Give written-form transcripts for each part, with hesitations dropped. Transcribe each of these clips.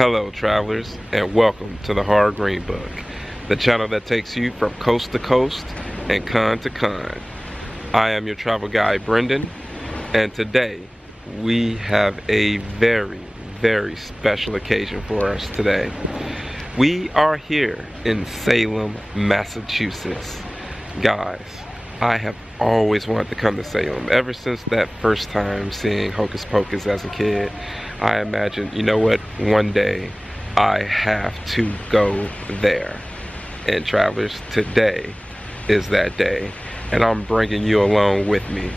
Hello travelers, and welcome to the Horror Green Book, the channel that takes you from coast to coast and con to con. I am your travel guide Brendan, and today we have a very special occasion for us today. We are here in Salem, Massachusetts. Guys, I have always wanted to come to Salem. Ever since that first time seeing Hocus Pocus as a kid, I imagined, you know what, one day I have to go there. And travelers, today is that day, and I'm bringing you along with me.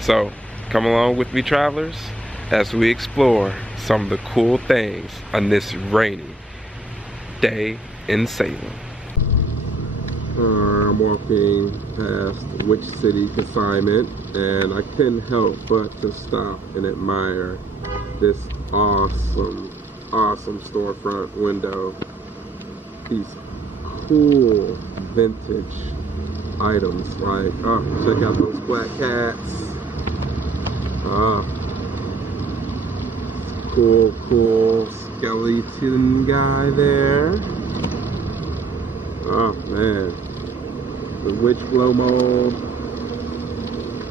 So come along with me, travelers, as we explore some of the cool things on this rainy day in Salem. I'm walking past Which City Consignment, and I couldn't help but to stop and admire this awesome storefront window. These cool vintage items, like, oh, check out those black cats. Cool skeleton guy there. Oh man, the witch blow mold.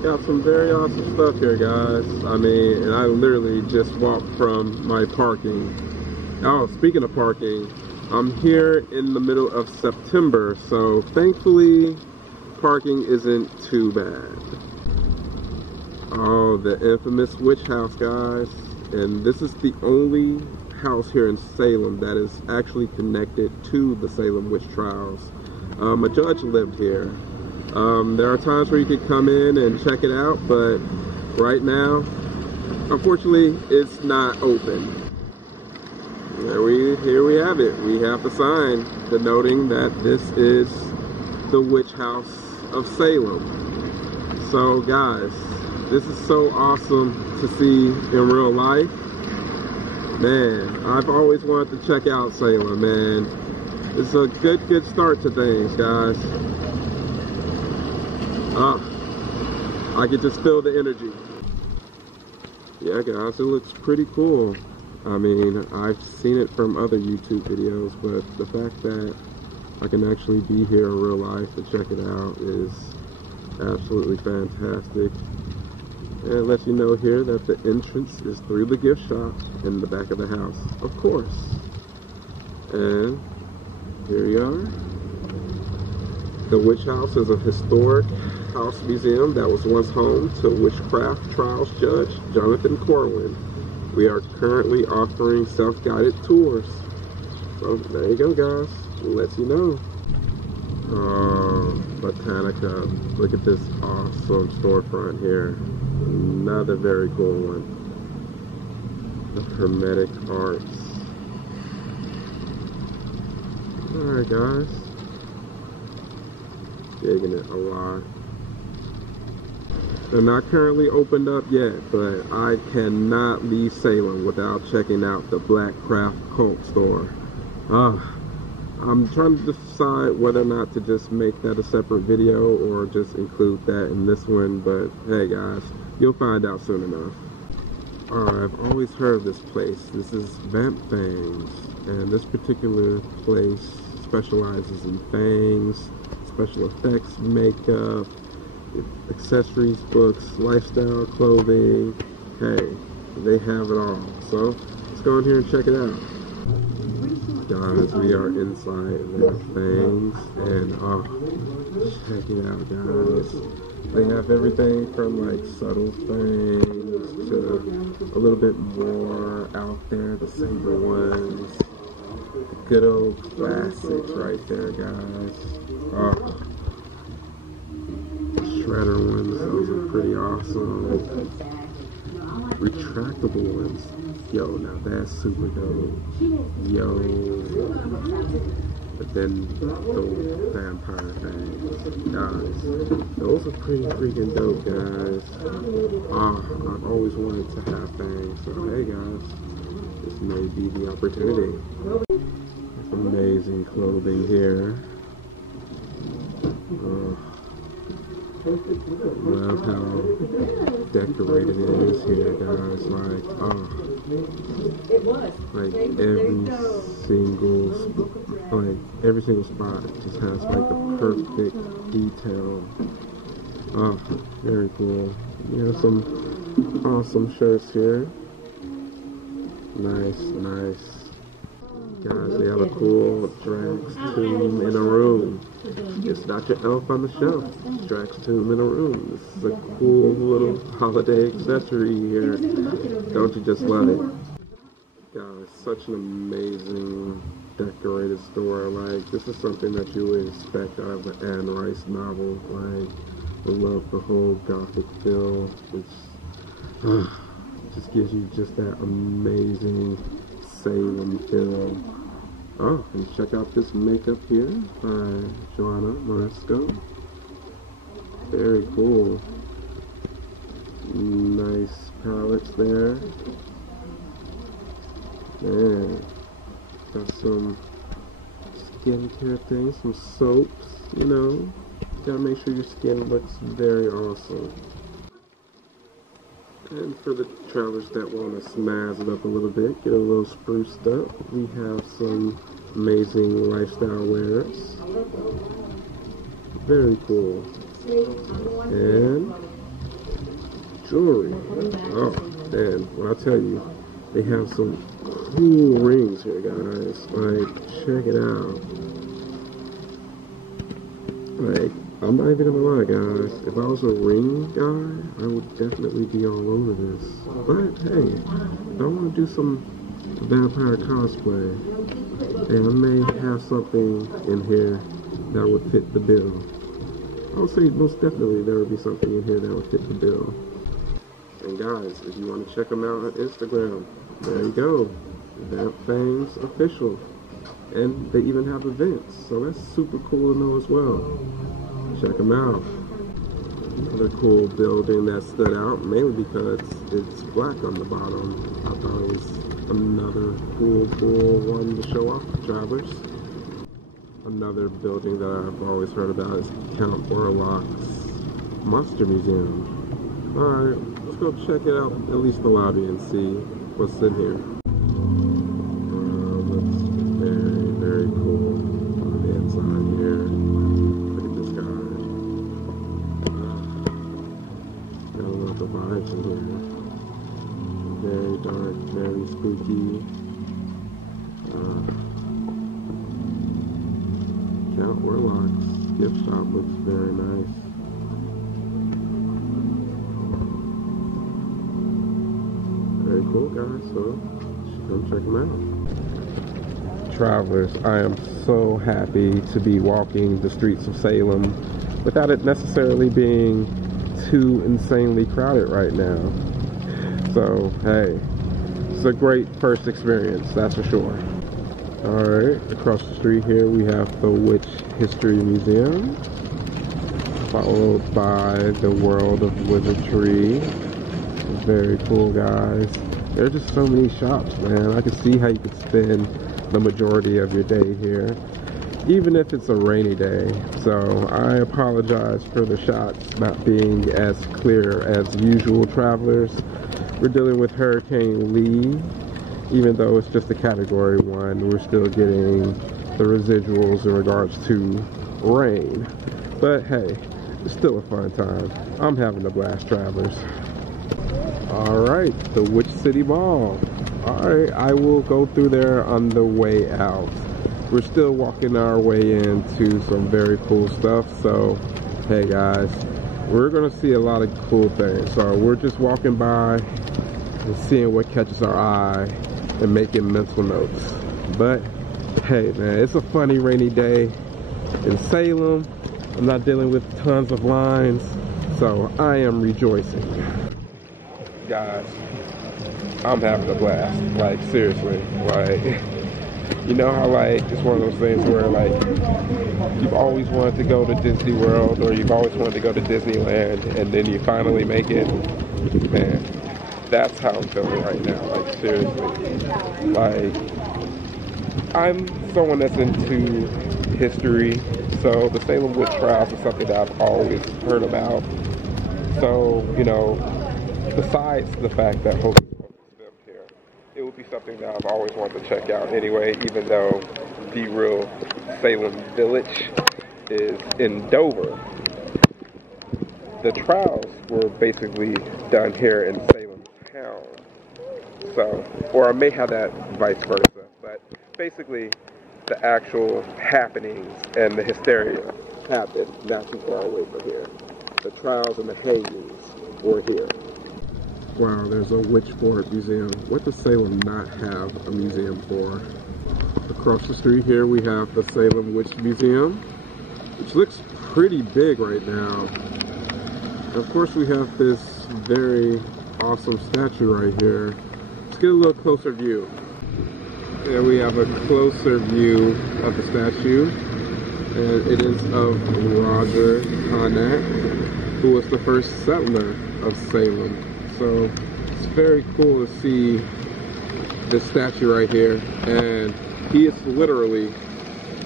Got some very awesome stuff here, guys. I mean, and I literally just walked from my parking. Oh, speaking of parking, I'm here in the middle of September, so thankfully parking isn't too bad. Oh, the infamous witch house, guys. And this is the only house here in Salem that is actually connected to the Salem witch trials. A judge lived here. There are times where you could come in and check it out, but right now, unfortunately, it's not open. Here we have it. We have the sign denoting that this is the witch house of Salem. So guys, this is so awesome to see in real life. Man, I've always wanted to check out Salem, man. It's a good start to things, guys. I can just feel the energy. Yeah, guys, it looks pretty cool. I mean, I've seen it from other YouTube videos, but the fact that I can actually be here in real life and check it out is absolutely fantastic. And it lets you know here that the entrance is through the gift shop in the back of the house, of course. And here we are. The Witch House is a historic house museum that was once home to witchcraft trials judge Jonathan Corwin. We are currently offering self-guided tours. So there you go, guys. It lets you know. Botanica. Look at this awesome storefront here. Another very cool one. The Hermetic Arts. Alright, guys. Digging it a lot. They're not currently opened up yet, but I cannot leave Salem without checking out the Blackcraft cult store. I'm trying to decide whether or not to just make that a separate video or just include that in this one, but hey guys, you'll find out soon enough. I've always heard of this place. This is Vamp Fangs, and this particular place specializes in fangs, special effects, makeup, accessories, books, lifestyle, clothing. Hey, they have it all. So let's go in here and check it out. Guys, we are inside their fangs, and check it out, guys. They have everything from like subtle things to a little bit more out there, the saber ones, the good old classics right there, guys. Shredder ones, those are pretty awesome. Retractable ones, yo, now that's super dope. Yo, but then those vampire things, guys, those are pretty freaking dope, guys. I've always wanted to have things, so hey guys, this may be the opportunity. Amazing clothing here. Love how decorated it is here, guys. Like, oh, like every single spot just has like the perfect detail. Oh, very cool. You have some awesome shirts here. Nice, nice. Guys, they have a cool Drax tomb in a room. It's not your elf on the shelf. Drax tomb in a room. This is a cool little holiday accessory here. Don't you just love it? Guys, such an amazing decorated store. Like, this is something that you would expect out of an Anne Rice novel. Like, I love the whole gothic feel. It's just gives you just that amazing Salem feel. Oh, and check out this makeup here by Joanna Moresco. Very cool. Nice palettes there. Man, got some skincare things, some soaps, you know. Gotta make sure your skin looks very awesome. And for the travelers that want to snazz it up a little bit, get a little spruced up, we have some amazing lifestyle wears. Very cool. And jewelry. Oh, man, when I tell you, they have some cool rings here, guys. Like, check it out. Like, I'm not even gonna lie, guys. If I was a ring guy, I would definitely be all over this. But hey, I want to do some vampire cosplay, and I may have something in here that would fit the bill. I would say most definitely there would be something in here that would fit the bill. And guys, if you want to check them out on Instagram, there you go. Vamp Fangs Official. And they even have events, so that's super cool to know as well. Check them out. Another cool building that stood out, mainly because it's black on the bottom. I thought it was another cool one to show off to travelers. Another building that I've always heard about is Count Orlok's Monster Museum. Alright, let's go check it out, at least the lobby, and see what's in here. Looks very, very cool on the inside here. Look at this guy. Gotta love the vibes in here. Very dark, very spooky. Count Orlok's gift shop looks very nice. Very cool, guys. So, come check them out. Travelers, I am so happy to be walking the streets of Salem without it necessarily being too insanely crowded right now. So, hey, it's a great first experience, that's for sure. Alright, across the street here we have the Witch History Museum, followed by the World of Wizardry. Very cool, guys. There are just so many shops, man. I can see how you could spend the majority of your day here, even if it's a rainy day. So I apologize for the shots not being as clear as usual, travelers. We're dealing with Hurricane Lee. Even though it's just a Category 1, we're still getting the residuals in regards to rain. But hey, it's still a fun time. I'm having a blast, travelers. Alright, the Witch City Mall. Alright, I will go through there on the way out. We're still walking our way into some very cool stuff, so hey guys, we're gonna see a lot of cool things. So we're just walking by and seeing what catches our eye and making mental notes. But hey man, it's a funny rainy day in Salem. I'm not dealing with tons of lines, so I am rejoicing. Guys, I'm having a blast. Like, seriously, like, you know how like it's one of those things where like you've always wanted to go to Disney World or you've always wanted to go to Disneyland and then you finally make it? Man, that's how I'm feeling right now. Like, seriously, like, I'm someone that's into history. So the Salem witch trials is something that I've always heard about. So, you know, besides the fact that Hocus Pocus filmed here, it would be something that I've always wanted to check out anyway, even though the real Salem village is in Dover. The trials were basically done here in Salem town. So, or I may have that vice versa, but basically the actual happenings and the hysteria happened not too far away from here. The trials and the hangings were here. Wow, there's a witch fort museum. What does Salem not have a museum for? Across the street here we have the Salem Witch Museum, which looks pretty big right now. Of course we have this very awesome statue right here. Let's get a little closer view. There we have a closer view of the statue, and it is of Roger Conant, who was the first settler of Salem. So it's very cool to see this statue right here, and he is literally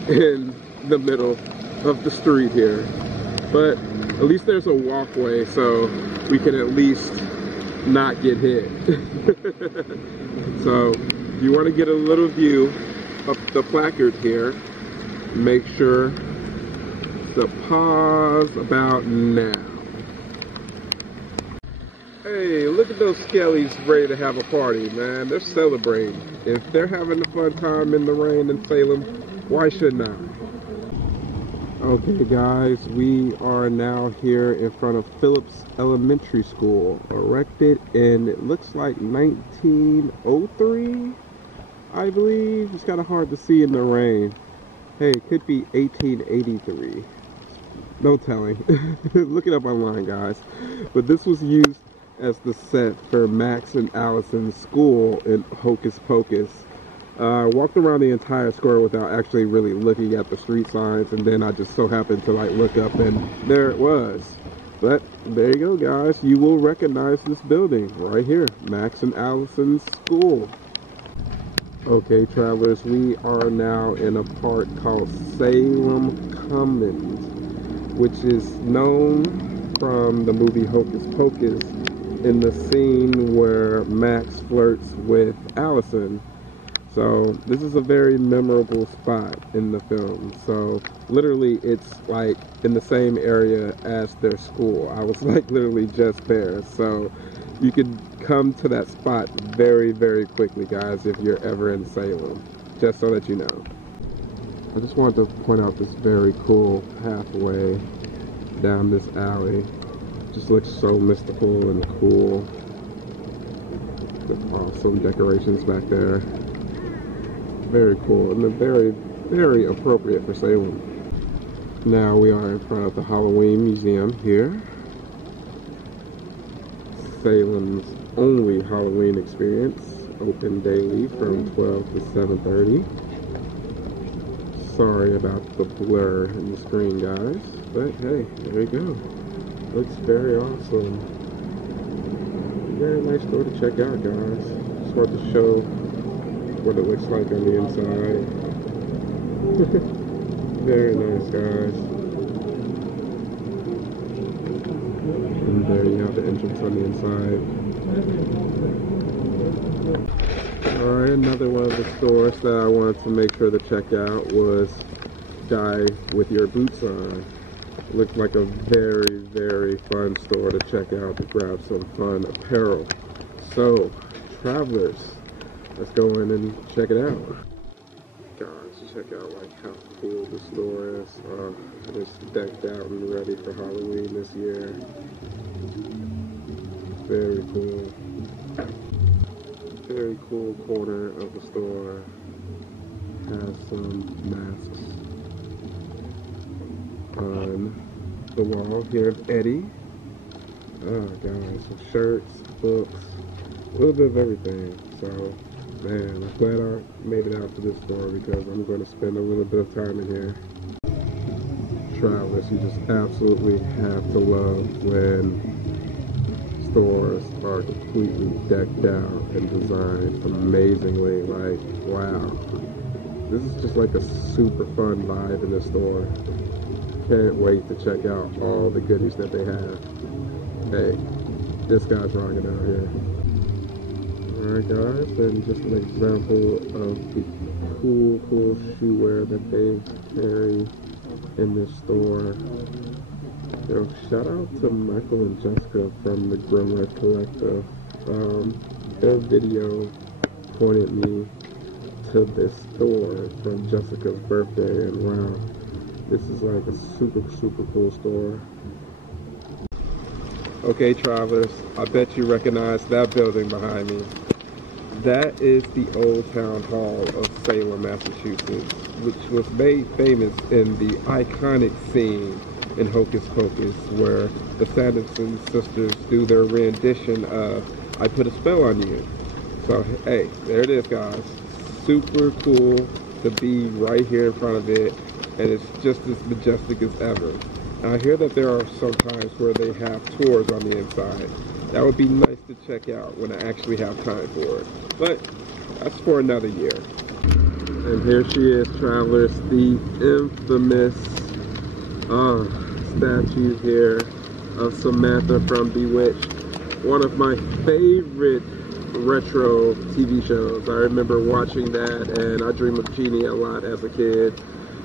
in the middle of the street here. But at least there's a walkway, so we can at least not get hit. So you want to get a little view of the placard here. Make sure to pause about now. Hey, look at those skellies ready to have a party, man. They're celebrating. If they're having a fun time in the rain in Salem, why shouldn't I? Okay guys, we are now here in front of Phillips Elementary School, erected in, it looks like 1903, I believe. It's kind of hard to see in the rain. Hey, it could be 1883. No telling. Look it up online, guys. But this was used as the set for Max and Allison's school in Hocus Pocus. Walked around the entire square without actually really looking at the street signs, and then I just so happened to like look up and there it was. But there you go guys, you will recognize this building right here, Max and Allison's school. Okay travelers, we are now in a part called Salem Commons, which is known from the movie Hocus Pocus in the scene where Max flirts with Allison. So this is a very memorable spot in the film. So literally it's like in the same area as their school. I was like literally just there. So you could come to that spot very, very quickly, guys, if you're ever in Salem, just so that you know. I just wanted to point out this very cool pathway down this alley. Just looks so mystical and cool. The awesome decorations back there. Very cool, and very, very appropriate for Salem. Now we are in front of the Halloween Museum here. Salem's only Halloween experience, open daily from 12 to 7:30. Sorry about the blur in the screen, guys, but hey, there you go. Looks very awesome. Very nice store to check out, guys. Just want to show what it looks like on the inside. Very nice, guys. And there you have the entrance on the inside. Alright, another one of the stores that I wanted to make sure to check out was Die With Your Boots On. It looked like a very, very fun store to check out to grab some fun apparel. So, travelers, let's go in and check it out. Guys, check out like how cool the store is. It's decked out and ready for Halloween this year. Very cool. Very cool corner of the store. Has some masks on the wall. Here's Eddie. Oh guys, some shirts, books, a little bit of everything. So man, I'm glad I made it out to this store because I'm going to spend a little bit of time in here. Travelers, you just absolutely have to love when stores are completely decked out and designed amazingly. Like, wow. This is just like a super fun vibe in the store. Can't wait to check out all the goodies that they have. Hey, this guy's rocking out here. Alright guys, and just an example of the cool shoe wear that they carry in this store. Yo, shout out to Michael and Jessica from the Grimlet Collective. Their video pointed me to this store from Jessica's birthday, and wow, this is like a super cool store. Okay travelers, I bet you recognize that building behind me. That is the Old Town Hall of Salem, Massachusetts, which was made famous in the iconic scene in Hocus Pocus where the Sanderson sisters do their rendition of I Put a Spell on You. So hey, there it is guys. Super cool to be right here in front of it, and it's just as majestic as ever. Now, I hear that there are some times where they have tours on the inside. That would be nice to check out when I actually have time for it. But that's for another year. And here she is, travelers, the infamous statue here of Samantha from Bewitched. One of my favorite retro TV shows. I remember watching that, and I Dream of Jeannie a lot as a kid.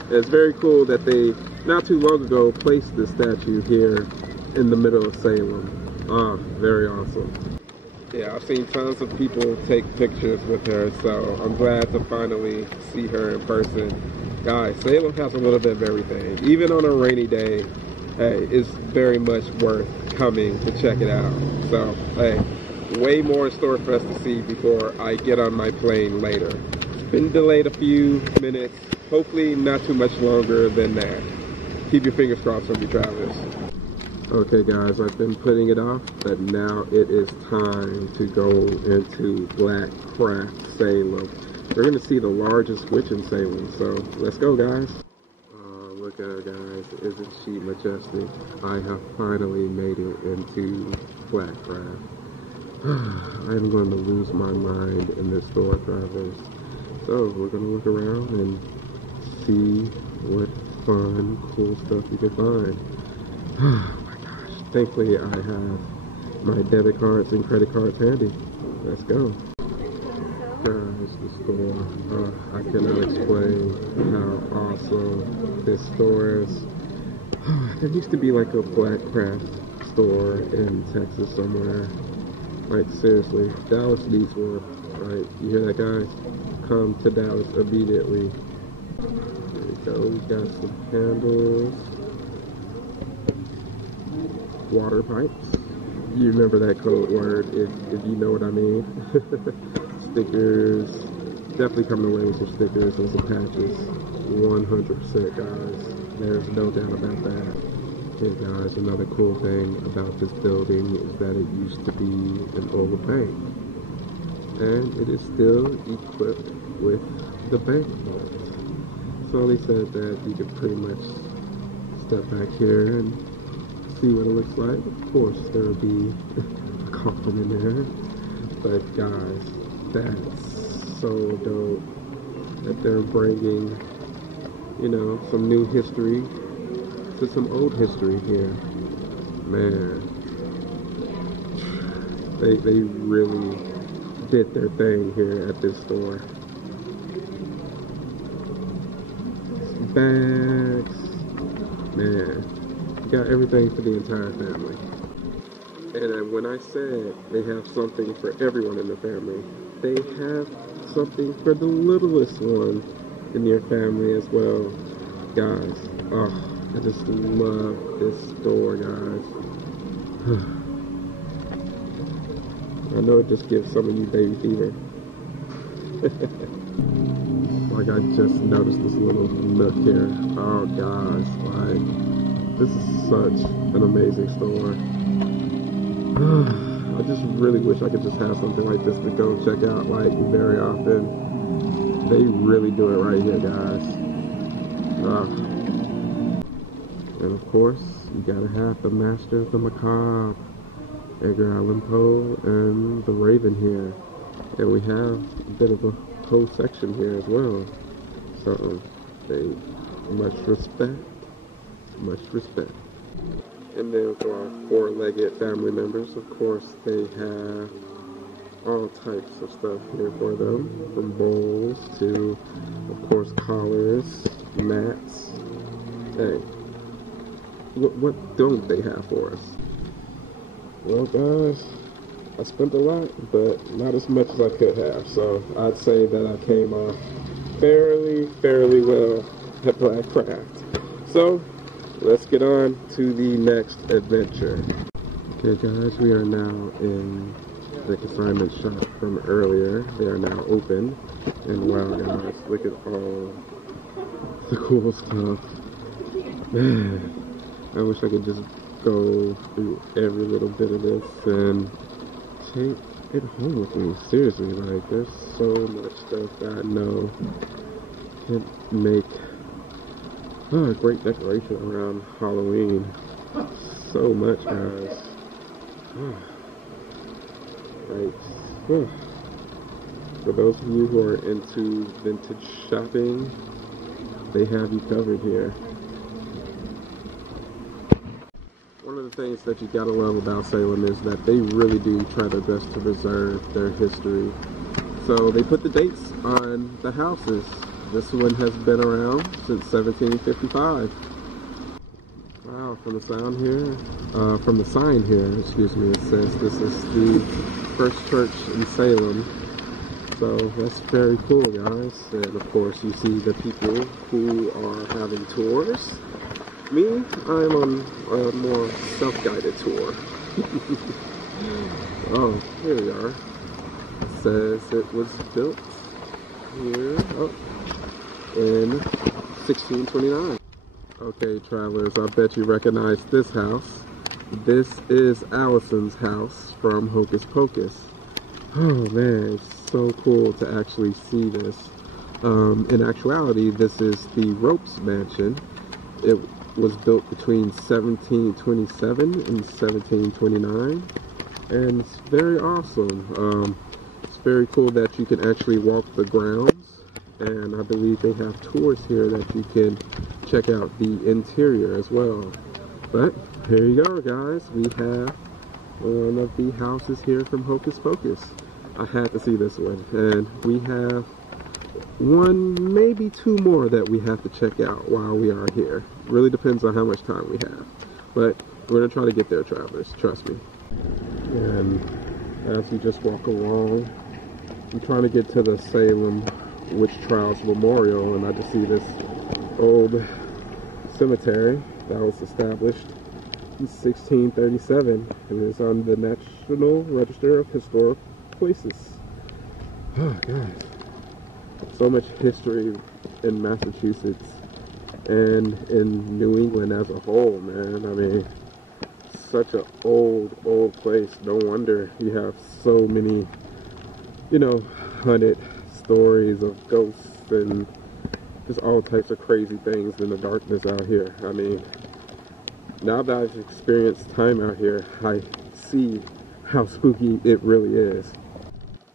And it's very cool that they, not too long ago, placed this statue here in the middle of Salem. Very awesome. Yeah, I've seen tons of people take pictures with her, so I'm glad to finally see her in person. Guys, Salem has a little bit of everything. Even on a rainy day, hey, it's very much worth coming to check it out. So, hey, way more in store for us to see before I get on my plane later. It's been delayed a few minutes, hopefully not too much longer than that. Keep your fingers crossed for me, travelers. Okay guys, I've been putting it off, but now it is time to go into Blackcraft, Salem. We're going to see the largest witch in Salem, so let's go guys. Look at her guys, isn't she majestic? I have finally made it into Blackcraft. I'm going to lose my mind in this store, travelers. So we're going to look around and see what fun, cool stuff you can find. Thankfully, I have my debit cards and credit cards handy. Let's go. Guys, the store. I cannot explain how awesome this store is. There used to be like a Blackcraft store in Texas somewhere. Like, seriously, Dallas needs one. Right? You hear that, guys? Come to Dallas immediately. There we go. We got some candles. Water pipes. You remember that code word if you know what I mean. Stickers. Definitely coming away with some stickers and some patches. 100% guys. There's no doubt about that. Okay guys, another cool thing about this building is that it used to be an old bank. And it is still equipped with the bank vault. So they said that you could pretty much step back here and see what it looks like. Of course, there will be a coffin in there. But guys, that's so dope that they're bringing, you know, some new history to some old history here. Man, they really did their thing here at this store. Some bags, man. Got everything for the entire family. And when I said they have something for everyone in the family, they have something for the littlest one in your family as well. Guys, I just love this store, guys. I know it just gives some of you baby fever. Like, I just noticed this little nook here. Oh gosh, like, this is such an amazing store. I just really wish I could just have something like this to go check out like very often. They really do it right here, guys. And of course, you gotta have the Master of the Macabre, Edgar Allan Poe, and the Raven here. And we have a bit of a Poe section here as well. So they much respect, much respect. And then for our four-legged family members, of course, they have all types of stuff here for them, from bowls to, of course, collars, mats. Hey, what don't they have for us? Well, guys, I spent a lot, but not as much as I could have. So I'd say that I came off fairly well at Blackcraft. So let's get on to the next adventure. Okay, guys, we are now in the consignment shop from earlier. They are now open, and wow, guys, look at all the cool stuff. Man, I wish I could just go through every little bit of this and take it home with me. Seriously, like, there's so much stuff that I know can make a great decoration around Halloween. So much, guys. Right. For those of you who are into vintage shopping, they have you covered here. One of the things that you gotta love about Salem is that they really do try their best to preserve their history. So they put the dates on the houses. This one has been around since 1755. Wow, from the sign here, excuse me, it says this is the first church in Salem. So that's very cool, guys. And of course, you see the people who are having tours. Me, I'm on a more self-guided tour. Oh, here we are. It says it was built here in 1629. Okay, travelers, I bet you recognize this house. This is Allison's house from Hocus Pocus. Oh man, it's so cool to actually see this. In actuality, this is the Ropes Mansion. It was built between 1727 and 1729, and it's very awesome. It's very cool that you can actually walk the grounds, and I believe they have tours here that you can check out the interior as well. But here you go, guys. We have one of the houses here from Hocus Pocus. I had to see this one, and we have one, maybe two more that we have to check out while we are here. Really depends on how much time we have, but we're gonna try to get there, travelers, trust me. And as we just walk along, I'm trying to get to the Salem Witch Trials Memorial, and I just see this old cemetery that was established in 1637, and it's on the National Register of Historic Places. Oh, guys. So much history in Massachusetts and in New England as a whole, man. I mean, such an old place. No wonder you have so many, you know, haunted stories of ghosts and just all types of crazy things in the darkness out here. I mean, now that I've experienced time out here, I see how spooky it really is.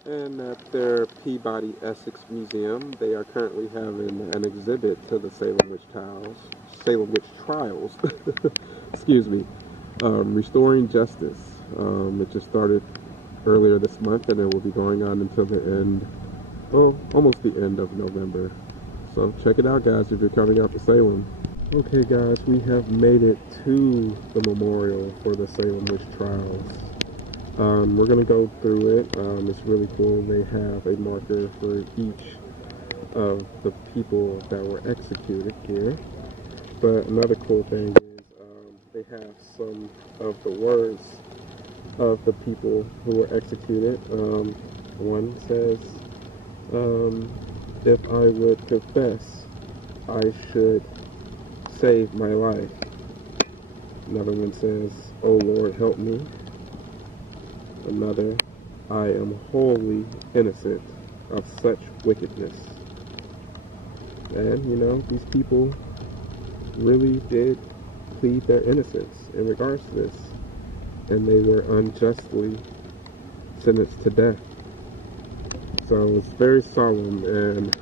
And at their Peabody Essex Museum, they are currently having an exhibit to the Salem Witch Trials, excuse me, Restoring Justice. It just started earlier this month, and it will be going on until the end, well, almost the end of November. So check it out, guys, if you're coming out to Salem. Okay, guys, we have made it to the memorial for the Salem Witch Trials. We're going to go through it. It's really cool. They have a marker for each of the people that were executed here. But another cool thing is they have some of the words of the people who were executed. One says, if I would confess, I should save my life. Another one says, oh Lord, help me. Another, I am wholly innocent of such wickedness. And, you know, these people really did plead their innocence in regards to this. And they were unjustly sentenced to death. So it's very solemn, and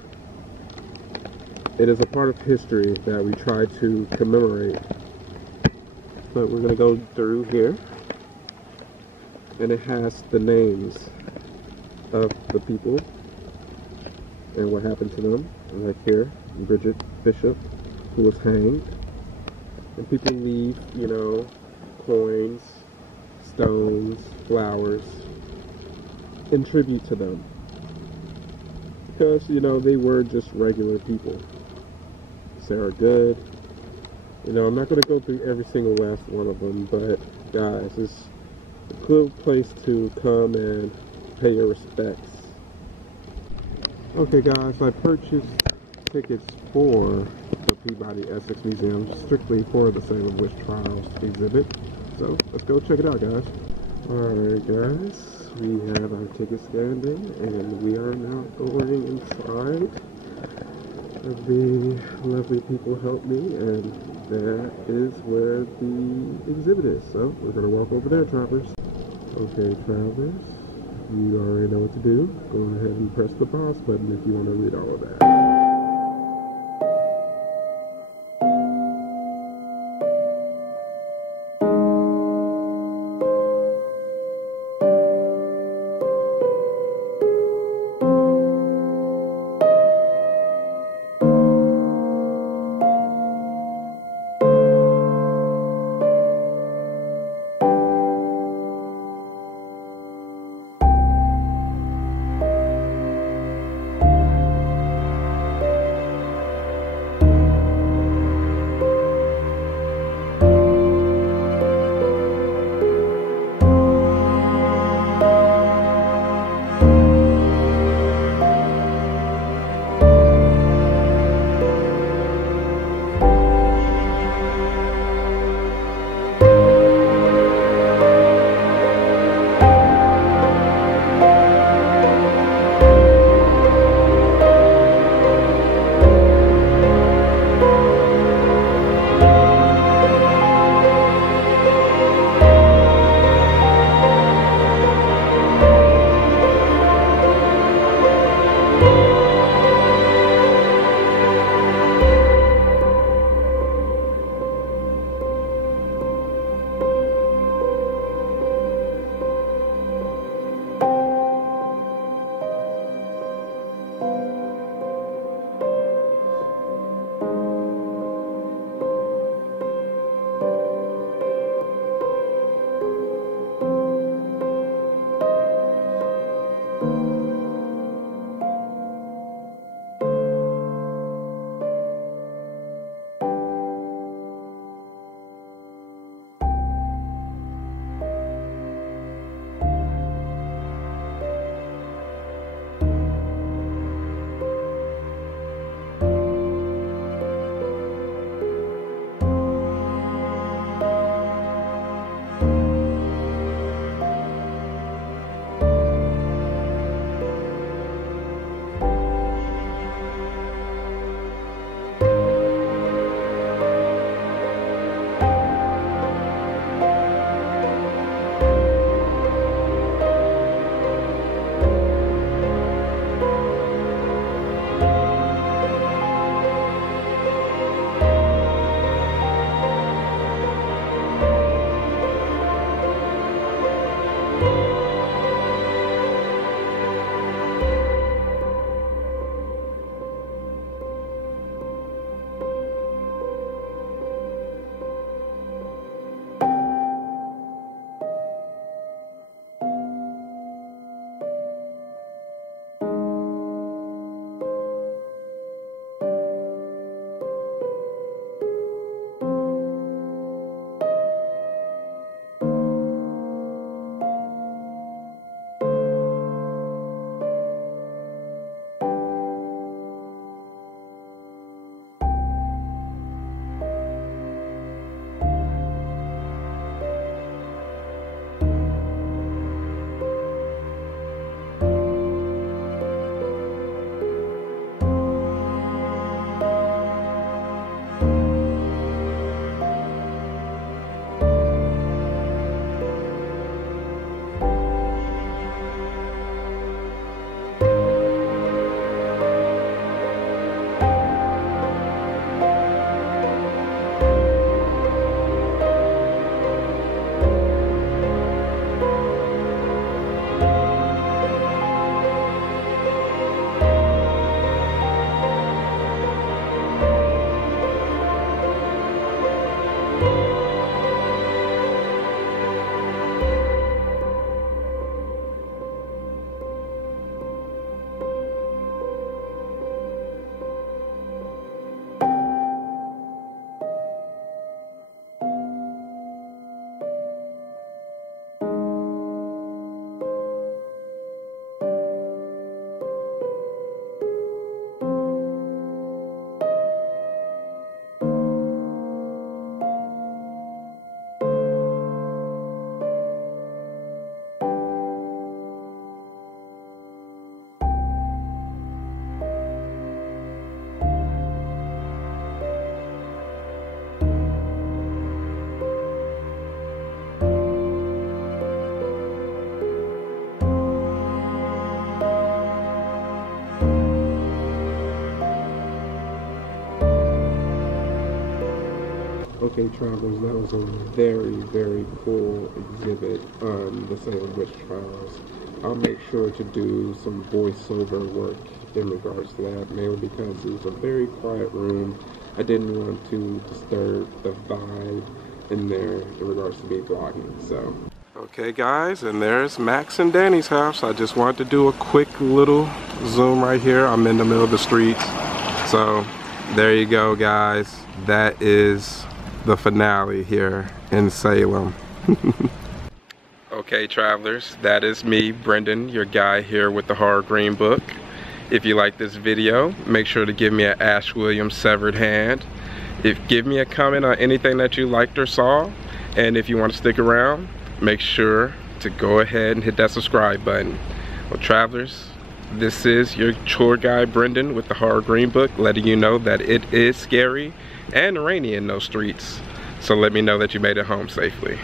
It is a part of history that we try to commemorate. But we're going to go through here. And it has the names of the people and what happened to them. And like here, Bridget Bishop, who was hanged. And people leave, you know, coins, stones, flowers, in tribute to them. Because, you know, they were just regular people. Sarah Good. You know, I'm not going to go through every single last one of them, but guys, it's a good place to come and pay your respects. Okay guys, I purchased tickets for the Peabody Essex Museum strictly for the Salem Witch Trials exhibit. So let's go check it out, guys. Alright guys, we have our ticket scanned in and we are now going inside. The lovely people helped me and that is where the exhibit is. So we're going to walk over there, travelers. Okay, travelers, you already know what to do. Go ahead and press the pause button if you want to read all of that. Okay, travelers, that was a very, very cool exhibit on the Salem Witch Trials. I'll make sure to do some voiceover work in regards to that, mainly because it was a very quiet room. I didn't want to disturb the vibe in there in regards to me vlogging, so. Okay guys, and there's Max and Danny's house. I just wanted to do a quick little zoom right here. I'm in the middle of the streets. So there you go guys. That is the finale here in Salem. Okay travelers, that is me, Brendan, your guy here with the Horror Green Book. If you like this video, make sure to give me an Ash Williams severed hand. Give me a comment on anything that you liked or saw, and if you want to stick around, make sure to go ahead and hit that subscribe button. Well travelers, this is your tour guide Brendan with the Horror Green Book, letting you know that it is scary and rainy in those streets. So let me know that you made it home safely.